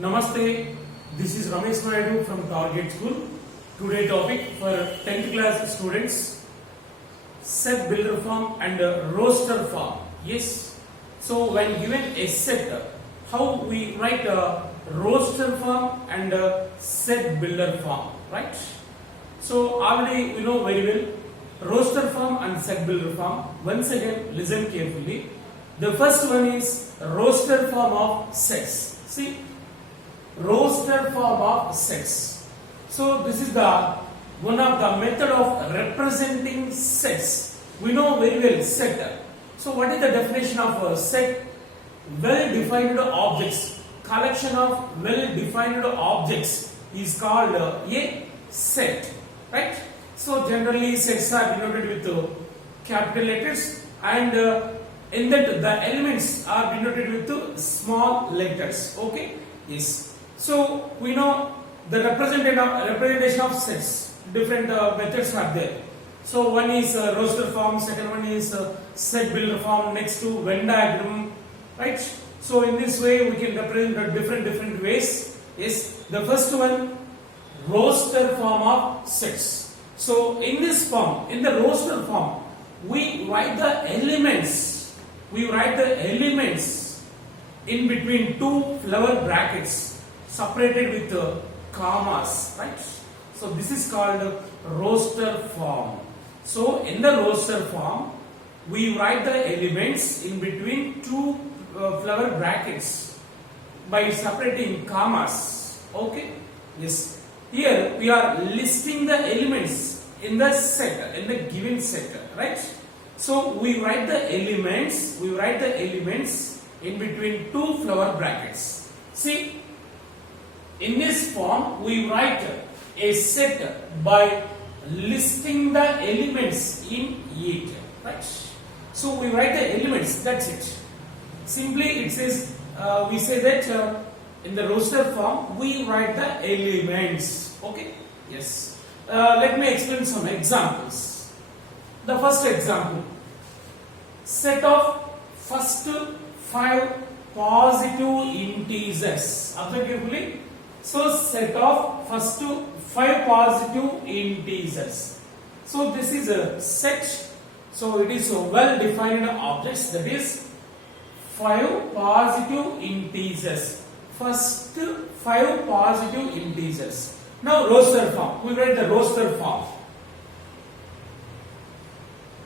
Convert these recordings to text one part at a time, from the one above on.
Namaste, this is Ramesh Naidu from Target School. Today topic for 10th class students, set builder form and roster form. Yes, so when given a set, how we write a roster form and a set builder form, right? So already we know very well roster form and set builder form. Once again listen carefully. The first one is roster form of sets. See, roster form of sets. So this is the one of the method of representing sets. We know very well set. So what is the definition of a set? Well-defined objects. Collection of well-defined objects is called a set, right? So generally sets are denoted with capital letters, and in that the elements are denoted with small letters. Okay, yes. So we know the representation of sets. Different methods are there. So one is roster form, second one is set builder form, next to Venn diagram, right? So in this way we can represent different ways. Yes, the first one, roster form of sets. So in this form, in the roster form, we write the elements. We write the elements in between two flower brackets, separated with commas, right? So this is called roster form. So in the roster form, we write the elements in between two flower brackets by separating commas. Okay, yes. Here we are listing the elements in the set, in the given set, right? So we write the elements. We write the elements in between two flower brackets. See, in this form, we write a set by listing the elements in it, right? So we write the elements, that's it. Simply it says, we say that in the roster form, we write the elements. Okay, yes. Let me explain some examples. The first example, set of first 5 positive integers. Observe carefully. So set of first 5 positive integers. So this is a set. So it is a well-defined objects, that is 5 positive integers. First 5 positive integers. Now roster form. We write the roster form.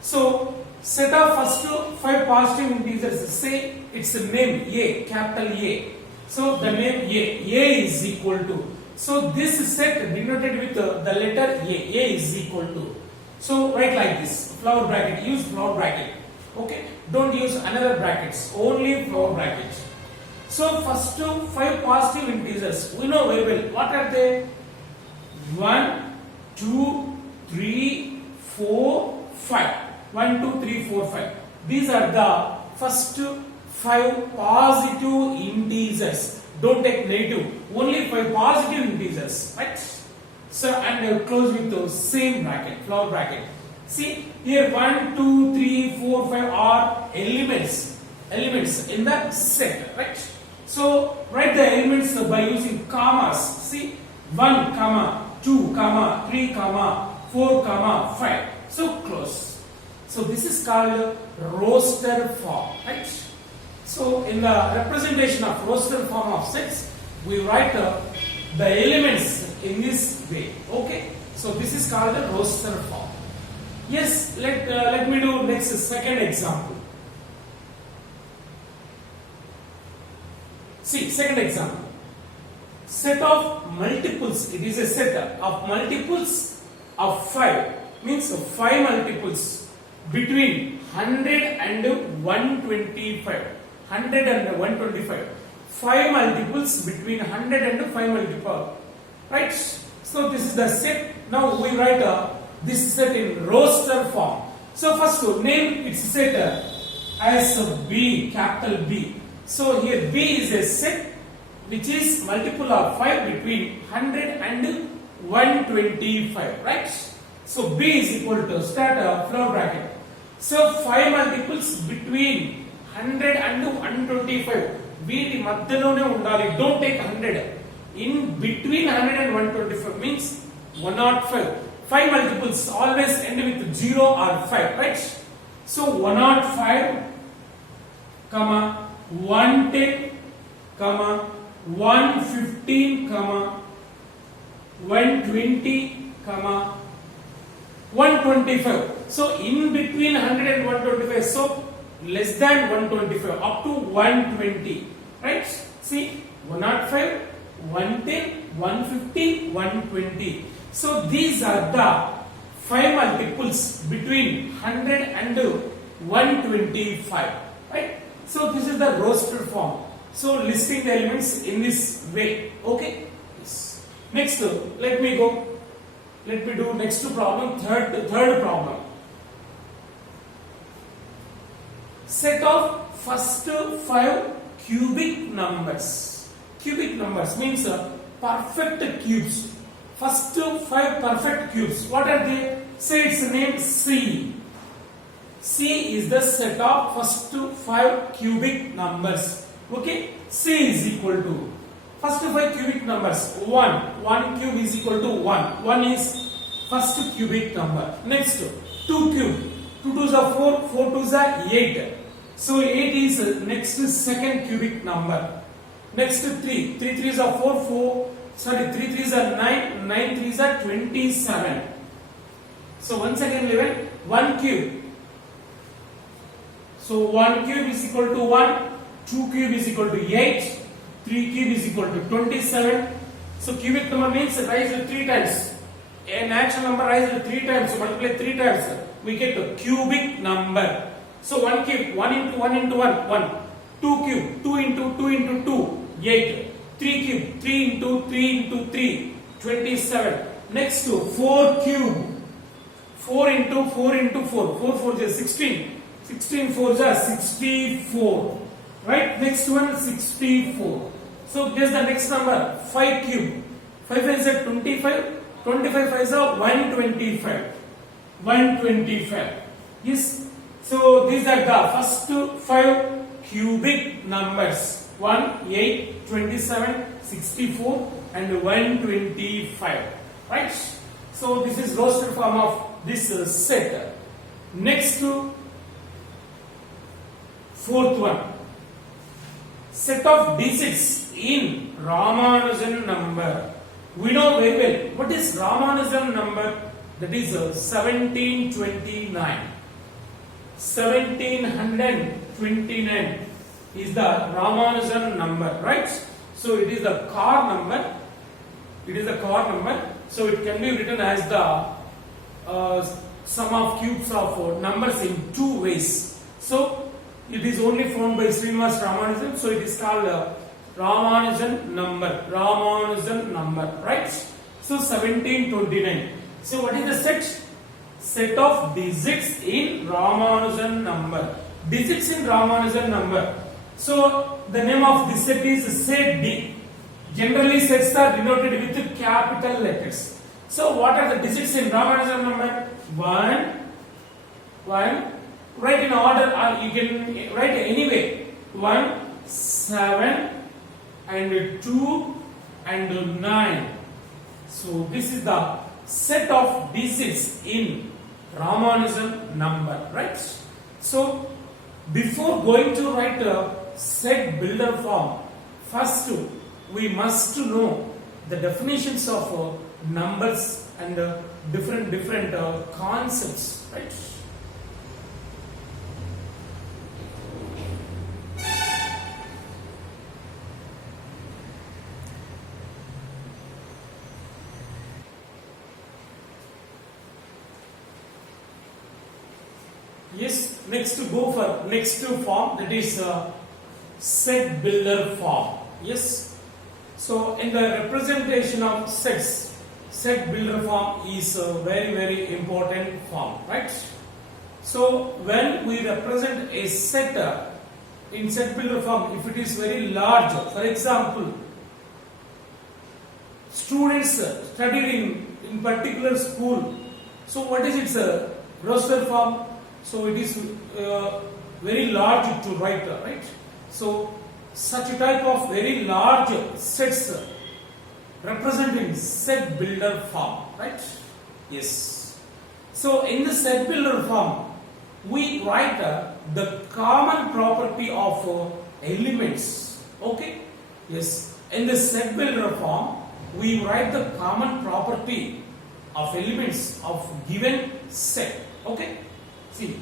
So set of first 5 positive integers. Say its name A, capital A. So the name A is equal to. So this set denoted with the letter A is equal to. So write like this, flower bracket, use flower bracket. Okay, don't use another brackets, only flower bracket. So first 5 positive integers, we know very well. What are they? 1, 2, 3, 4, 5. 1, 2, 3, 4, 5. These are the first 5 positive integers. Don't take negative. Only 5 positive integers, right? So and close with the same bracket, flower bracket. See here, 1, 2, 3, 4, 5 are elements in the set, right? So write the elements by using commas. See, 1 comma 2 comma 3 comma 4 comma 5. So close. So this is called roster form, right? So in the representation of roster form of sets, we write the elements in this way. Okay. So this is called the roster form. Yes. Let me do next second example. See, second example. Set of multiples. It is a set of multiples of 5. Means 5 multiples between 100 and 125. 100 and 125. 5 multiples between 100 and 5 multiple. Right? So this is the set. Now we write this set in roster form. So first name its set as B, capital B. So here B is a set which is multiple of 5 between 100 and 125. Right? So B is equal to, start a flower bracket. So 5 multiples between 100 and 125. వీటి మధ్యలోనే ఉండాలి. Don't take 100. In between 100 and 125 means 105. 5 multiples always end with 0 or 5, right? So 105, 110, 115, 120, 125. So in between 100 and 125, so less than 125 up to 120, right? See, 105, 110, 150, 120. So these are the 5 multiples between 100 and 125, right? So this is the rostered form. So listing the elements in this way, okay? Yes. Next, let me do next problem, third problem. Set of first 5 cubic numbers. Cubic numbers means perfect cubes. First 5 perfect cubes. What are they? Say its name C. C is the set of first 5 cubic numbers. Okay? C is equal to first 5 cubic numbers. 1. 1 cube is equal to 1. 1 is first cubic number. Next, 2 cube. 2 2s are 4. 4 2s are 8. So 8 is next second cubic number. Next 3. 3 3s are 4. 3 3s are 9. 9 3s are 27. So once again level 1 cube. So 1 cube is equal to 1. 2 cube is equal to 8. 3 cube is equal to 27. So cubic number means rise 3 times. A natural number rise 3 times. So multiply 3 times. We get a cubic number. So 1 cube, 1 into 1 into 1, 1. 2 cube, 2 into 2 into 2, 8. 3 cube, 3 into 3 into 3, 27. Next to 4 cube, 4 into 4 into 4, 4 4 is 16. 16 4 is 64. Right? Next one 64. So guess the next number, 5 cube. 5 is 25. 25 is 125. 125. Yes. So these are the first 5 cubic numbers. 1, 8, 27, 64 and 125. Right? So this is rostered form of this set. Next to fourth one. Set of digits in Ramanujan number. We know very well what is Ramanujan number. That is 1729. 1729 is the Ramanujan number, right? So it is the car number. It is the car number. So it can be written as the sum of cubes of numbers in 2 ways. So it is only found by Srinivas Ramanujan. So it is called Ramanujan number. Ramanujan number, right? So 1729. So what is the set? Set of digits in Ramanujan number. Digits in Ramanujan number. So the name of this set is set D. Generally sets are denoted with capital letters. So what are the digits in Ramanujan number? 1. Write in order or you can write anyway. 1, 7 and 2 and 9. So this is the set of digits in Ramanujan number, right? So before going to write a set builder form, first we must know the definitions of numbers and different concepts, right? Yes, next go for next form, that is set builder form. Yes, so in the representation of sets, set builder form is a very important form, right? So when we represent a set in set builder form, if it is very large, for example, students studied in particular school, so what is its roster form? So it is very large to write, right? So such a type of very large sets representing set builder form, right? Yes. So in the set builder form, we write the common property of elements. Okay? Yes. In the set builder form, we write the common property of elements of given set. Okay? See,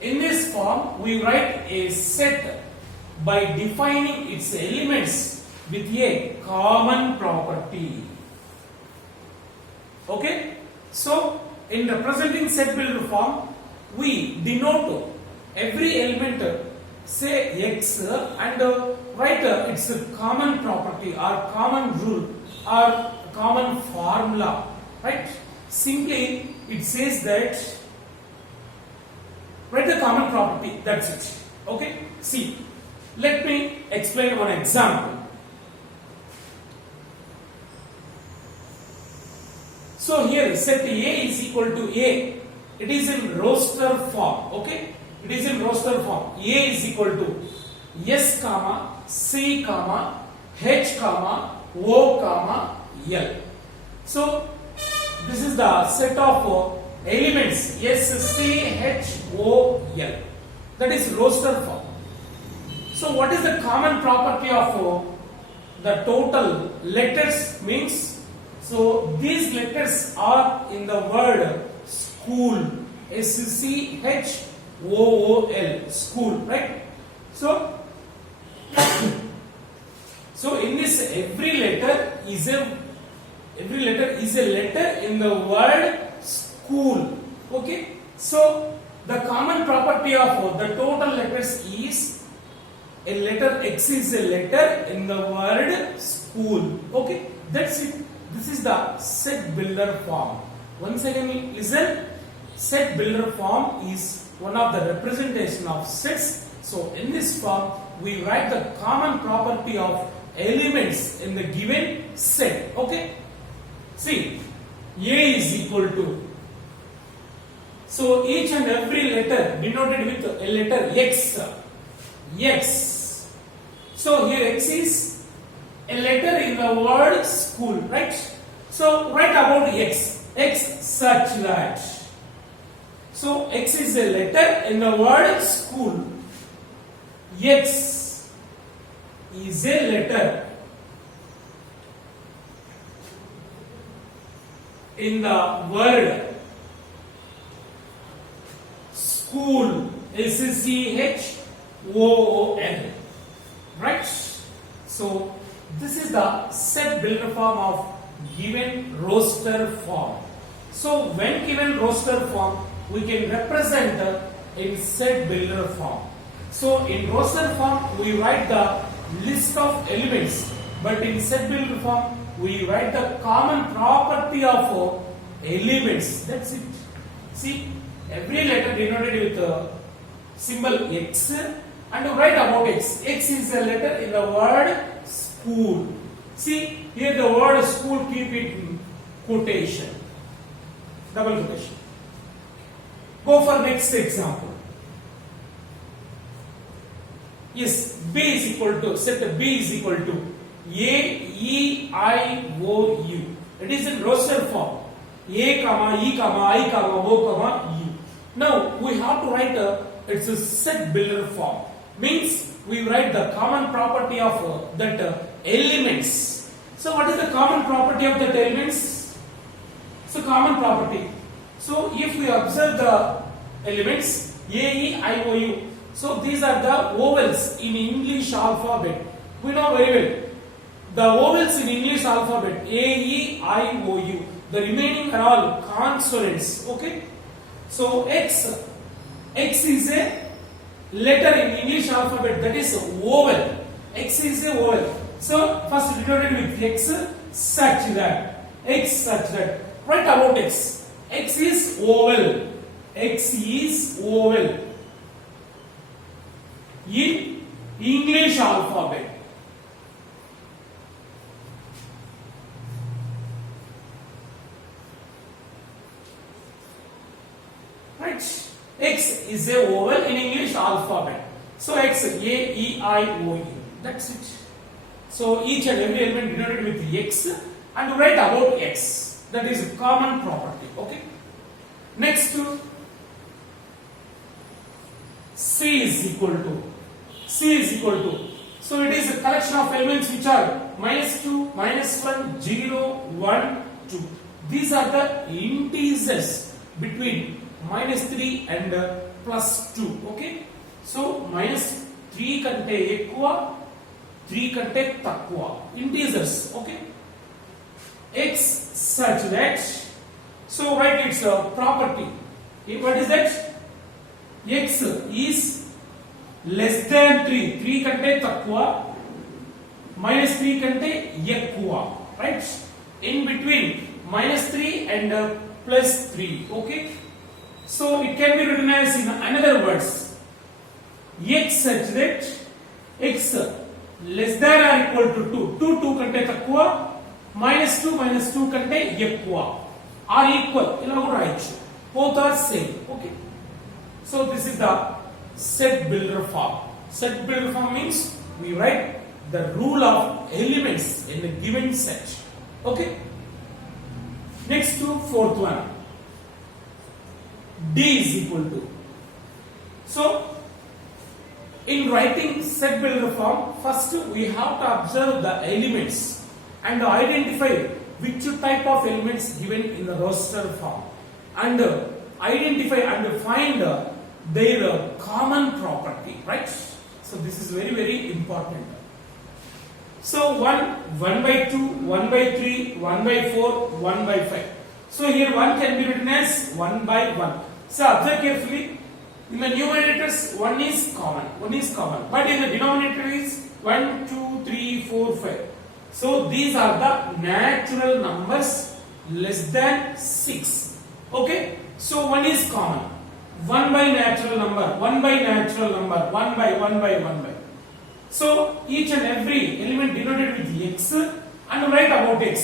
in this form, we write a set by defining its elements with a common property. Okay? So, in representing set builder form, we denote every element, say x, and write its common property or common rule or common formula. Right? Simply, it says that write the common property. That's it. Okay? See, let me explain one example. So here set A is equal to A. It is in roster form. Okay? It is in roster form. A is equal to S comma C comma H comma O comma L. So this is the set of elements S C H O L. That is roster form. So what is the common property of the total letters means? So these letters are in the word school. S-C-H-O-O-L. School, right? So in this every letter is a letter in the word school. Okay? So the common property of the total letters is a letter X is a letter in the word school. Okay? That's it. This is the set builder form. Once again, listen. Set builder form is one of the representation of sets. So in this form, we write the common property of elements in the given set. Okay? See, A is equal to. So each and every letter denoted with a letter X. X. So here X is a letter in the word school, right? So write about X. X such that. So X is a letter in the word school. X is a letter in the word school. S-C-H-O-O-L. Right? So this is the set builder form of given roster form. So when given roster form, we can represent in set builder form. So in roster form, we write the list of elements, but in set builder form, we write the common property of elements. That's it. See, every letter denoted with the symbol X, and write about X. X is a letter in the word school. See, here the word school, keep it in quotation, double quotation. Go for next example. Yes, B is equal to, set B is equal to A-E-I-O-U. It is in roster form. A, comma, E, comma, I, comma, O, comma, U. Now, we have to write it's a set builder form. Means, we write the common property of that elements. So, what is the common property of that elements? So, common property. So, if we observe the elements A, E, I, O, U. So, these are the vowels in English alphabet. We know very well. The vowels in English alphabet A, E, I, O, U. The remaining are all consonants. Okay. So, X is a letter in English alphabet, that is vowel. X is a vowel. So, first denoted with X such that. X such that. Write about X. X is vowel. X is vowel in English alphabet. Right? X is a vowel in English alphabet. So X, A, E, I, O, U. That's it. So each and every element denoted with x and write about x. That is a common property. Okay. Next to C is equal to. So it is a collection of elements which are -2, -1, 0, 1, 2. These are the integers between -3 and +2. Okay. So -3 కంటే ఎక్కువ 3 కంటే తక్కువ integers. Okay. X such that, so write its property. What is that? X is less than 3 కంటే తక్కువ, -3 కంటే ఎక్కువ, right? In between -3 and +3. Okay. So it can be written as, in another words, x such that x less than or equal to 2, 2 కంటే తక్కువ, -2 కంటే ఎక్కువ, or equal, ఇలా కూడా రాయొచ్చు. Both are same. Okay. So this is the set builder form. Set builder form means we write the rule of elements in a given set. Okay. Next to fourth one. D is equal to. So in writing set builder form, first we have to observe the elements and identify which type of elements given in the roster form, and identify and find their common property, right? So this is very, very important. So 1/2, 1/3, 1/4, 1/5. So here 1 can be written as 1/1. So observe carefully. In the numerators, 1 is common, but in the denominator is 1, 2, 3, 4, 5. So these are the natural numbers less than 6. Okay. So 1 is common. 1 by natural number, 1 by natural number, 1 by 1 by 1 by. So each and every element denoted with x and write about x.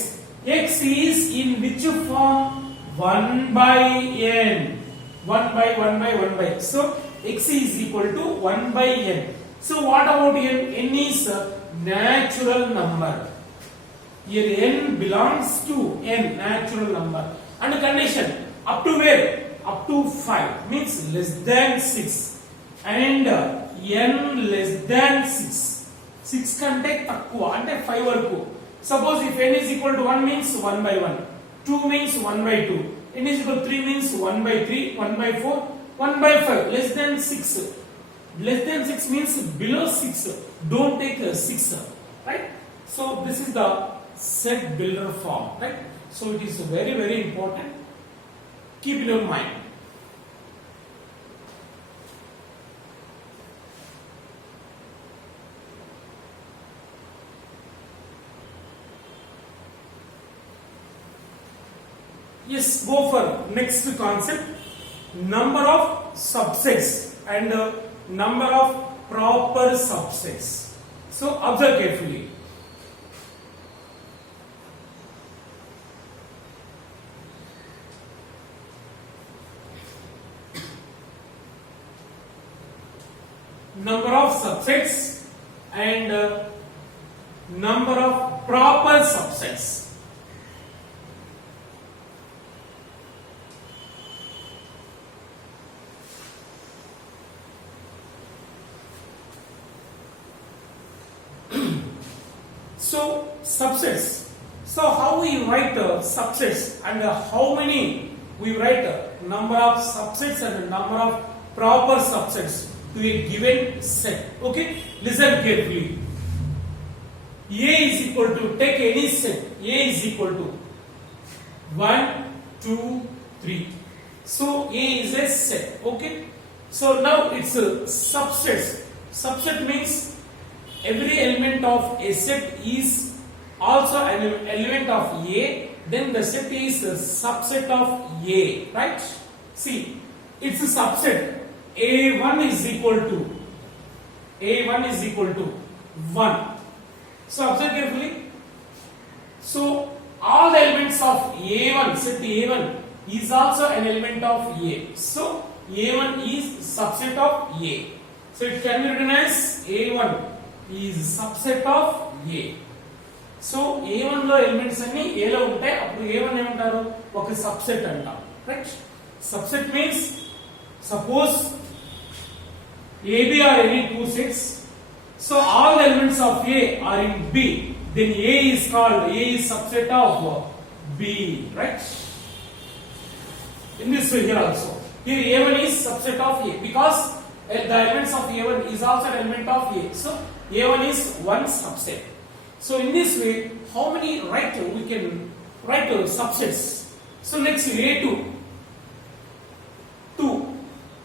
X is in which form? 1 by n. 1 by 1 by 1 by. So x is equal to 1 by n. So what about n? N is a natural number. Here n belongs to n, natural number. And condition up to where? Up to 5 means less than 6, and n less than 6. 6 కంటే తక్కువ అంటే 5 వరకు. Suppose if n is equal to 1 means 1 by 1, 2 means 1 by 2, n is equal to 3 means 1 by 3, 1 by 4, 1 by 5, less than 6. Less than 6 means below 6. Don't take 6, right? So this is the set builder form, right? So it is very, very important. Keep in your mind. Yes, go for next concept. Number of subsets and number of proper subsets. So observe carefully. Number of subsets and number of proper subsets. So subsets. So how we write subsets and how many we write number of subsets and number of proper subsets to a given set. Okay, listen carefully. A is equal to, take any set. A is equal to 1, 2, 3. So A is a set. Okay. So now it's a subsets. Subset means every element of a set is also an element of A. Then the set is a subset of A. Right? See, it's a subset. A1 is equal to 1. So observe carefully. So all the elements of A1, set A1 is also an element of A. So A1 is subset of A. So it can be written as A1 is subset of A. So A1 లో elements అన్ని A లో ఉంటాయి, అప్పుడు A1 ఏమంటారు, ఒక subset అంటాం. Right? Subset means suppose AB are any two sets, so all the elements of A are in B, then A is subset of B. Right? In this way here also, here A1 is subset of A because the elements of A1 is also an element of A, so A1 is one subset. So in this way, how many we can write subsets? So next A2, 2.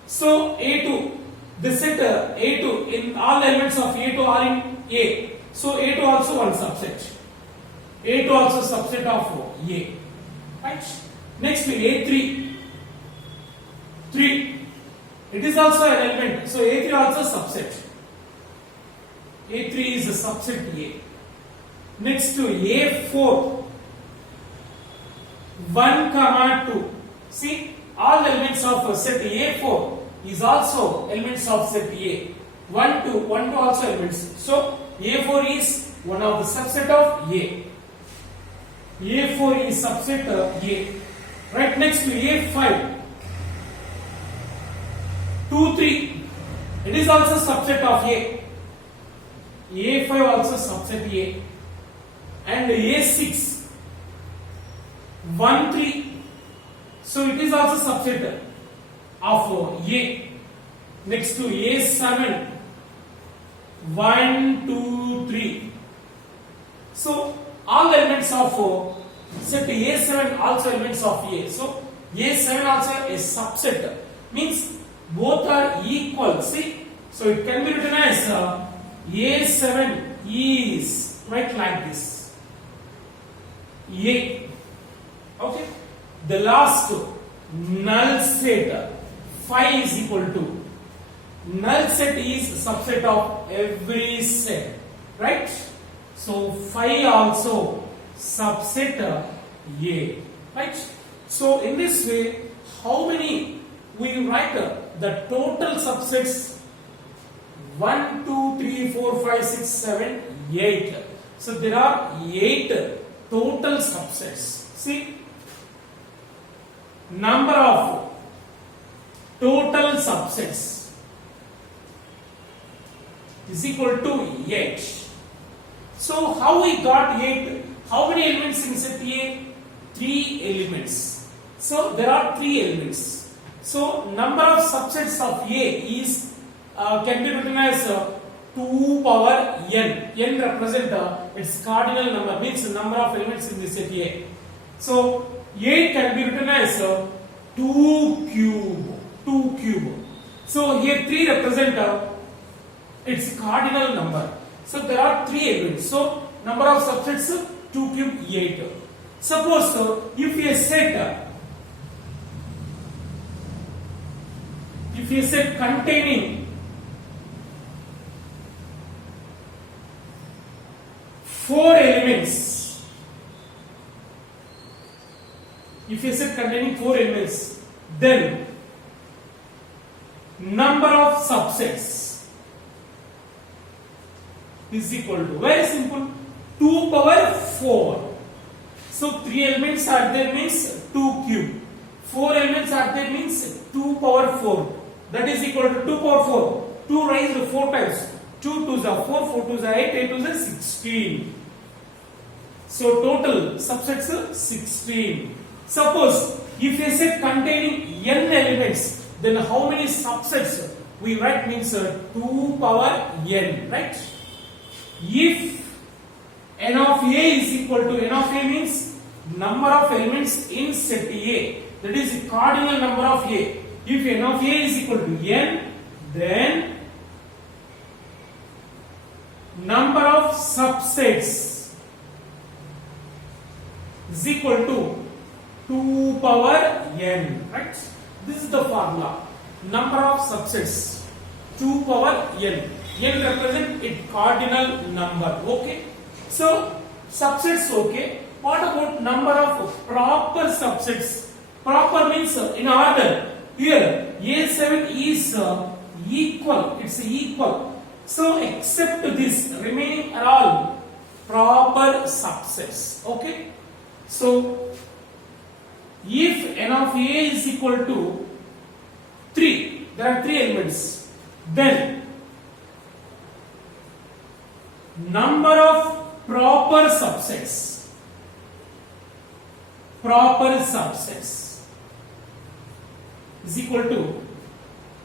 So A2, the set A2 in all the elements of A2 are in A. So A2 also one subset. A2 also subset of A. Right? Next A3, 3. It is also an element. So A3 also subset. A3 is a subset A. Next to A4, 1, 2. See, all the elements of set A4 is also elements of set A. 1, 2 also elements. So A4 is one of the subset of A. A4 is subset of A. Right? Next to A5, 2, 3. It is also subset of A. A5 also subset A. And A6, 1, 3. So it is also subset of A. Next to A7, 1, 2, 3. So all the elements of set A7 also elements of A. So A7 also a subset, means both are equal. See, so it can be written as A7 is quite like this. A. Okay. The last null set 5 is equal to, null set is subset of every set, right? So 5 also subset A, right? So in this way, how many we write the total subsets? 1, 2, 3, 4, 5, 6, 7, 8. So there are 8 total subsets. See, number of total subsets is equal to 8. So how we got 8? How many elements in set A? 3 elements. So there are 3 elements. So number of subsets of A is can be written as 2 power n. N represent its cardinal number, means the number of elements in this set A. So 8 can be written as 2 cube. So here 3 represent its cardinal number. So there are 3 elements. So number of subsets 2 cube 8. Suppose if a set containing 4 elements, if a set containing 4 elements, then number of subsets is equal to, very simple, 2 power 4. So 3 elements are there means 2 cube. 4 elements are there means 2 power 4. That is equal to 2 power 4. 2 raised 4 times. 2 2s are 4, 4 2s are 8, 8 2s are 16. So total subsets are 16. Suppose if a set containing n elements, then how many subsets we write means 2 power n, right? If n of A is equal to, n of A means number of elements in set A, that is the cardinal number of A. If n of A is equal to n, then number of subsets is equal to 2 power n, right? This is the formula. Number of subsets 2 power n. N represent its cardinal number. Okay. So subsets okay. What about number of proper subsets? Proper means in order. Here A7 is equal. It's equal. So except this, remaining are all proper subsets. Okay. So if n of a is equal to 3, there are 3 elements, then number of proper subsets is equal to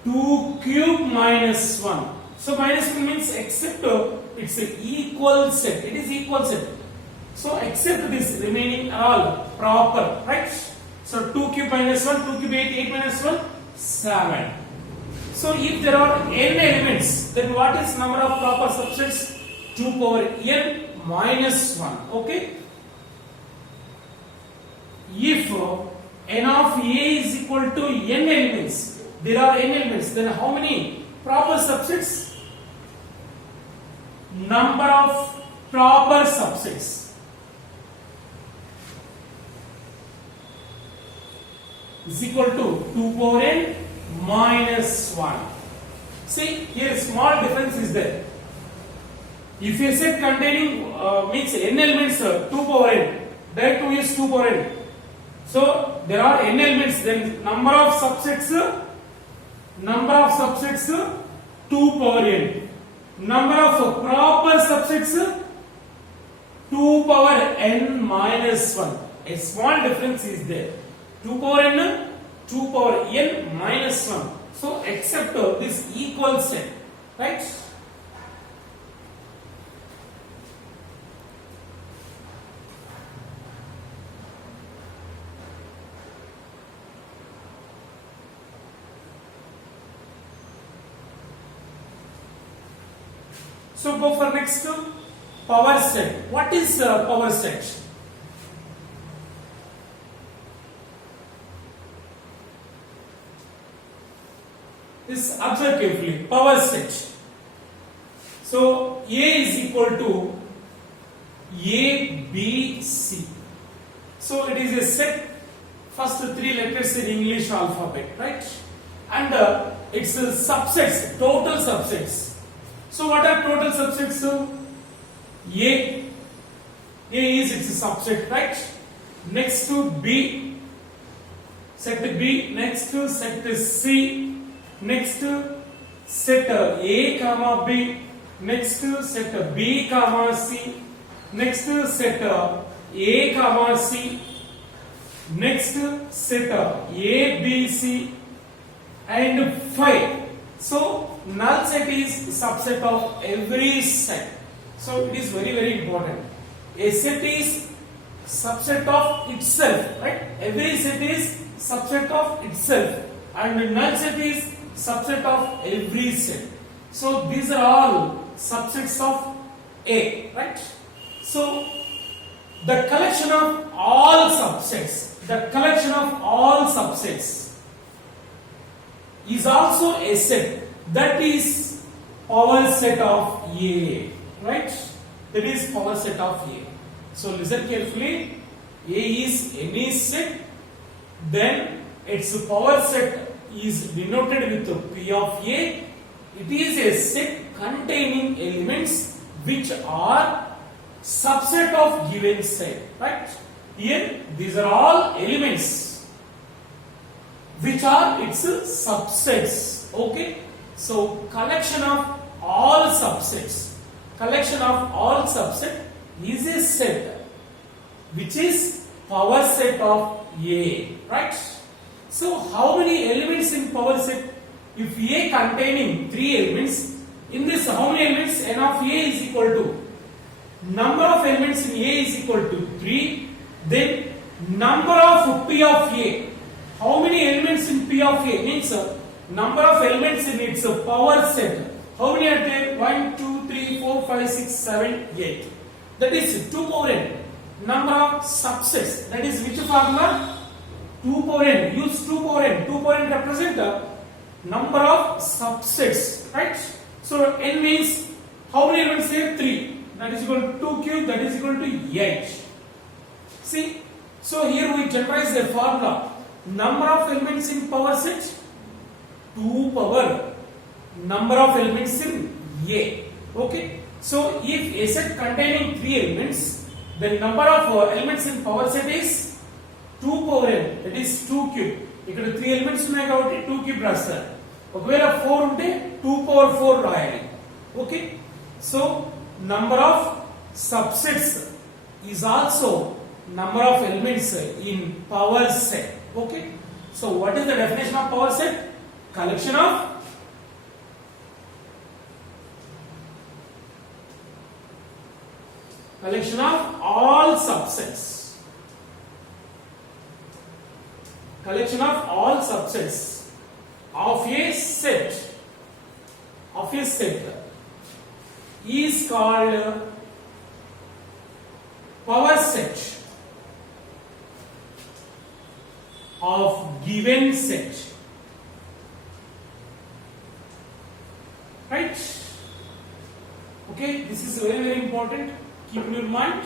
2 cube minus 1. So minus 1 means except it's an equal set. It is equal set. So except this, remaining are all proper, right? So 2 cube minus 1, 2 cube 8, 8 minus 1, 7. So if there are n elements, then what is number of proper subsets? 2 power n minus 1. Okay. If n of a is equal to n elements, there are n elements, then how many proper subsets? Number of proper subsets is equal to 2 power n minus 1. See, here small difference is there. If a set containing means n elements 2 power n, there 2 is 2 power n. So there are n elements, then number of subsets 2 power n. Number of proper subsets 2 power n minus 1. A small difference is there. 2 power n, 2 power n minus 1. So except this equal set, right? So go for next power set. What is power set? This observe carefully. Power set. So A is equal to A, B, C. So it is a set. First 3 letters in English alphabet, right? And it's subsets, total subsets. So what are total subsets? A is its subset, right? Next to B, set B. Next to set C. Next set A comma B. Next set B comma C. Next set A comma C. Next set A B C and 5. So null set is subset of every set. So it is very, very important. A set is subset of itself, right? Every set is subset of itself, and null set is subset of every set. So these are all subsets of A, right? So the collection of all subsets, is also a set. That is power set of A, right? That is power set of A. So listen carefully. A is any set, then its power set is denoted with P of A. It is a set containing elements which are subset of given set, right? Here these are all elements which are its subsets. Okay. So collection of all subsets is a set which is power set of A, right? So how many elements in power set? If A containing 3 elements, in this how many elements? N of A is equal to number of elements in A is equal to 3. Then number of P of A. How many elements in P of A? Means number of elements in its power set. How many are there? 1, 2, 3, 4, 5, 6, 7, 8. That is 2 power n. Number of subsets. That is which formula? 2 power n. Use 2 power n. 2 power n represent the number of subsets, right? So n means how many elements here? 3. That is equal to 2 cube. That is equal to 8. See? So here we generalize the formula. Number of elements in power set 2 power number of elements in A. Okay. So if a set containing 3 elements, the number of elements in power set is 2 power n, that is 2 cube. ఇక్కడ 3 elements ఉన్నాయి కాబట్టి 2 cube రాస్తారు. ఒకవేళ 4 ఉంటే 2 power 4 రాయాలి. Okay. So number of subsets is also number of elements in power set. Okay. So what is the definition of power set? Collection of all subsets. Collection of all subsets of a set is called power set of given set. Right? Okay, this is very important. Keep in your mind.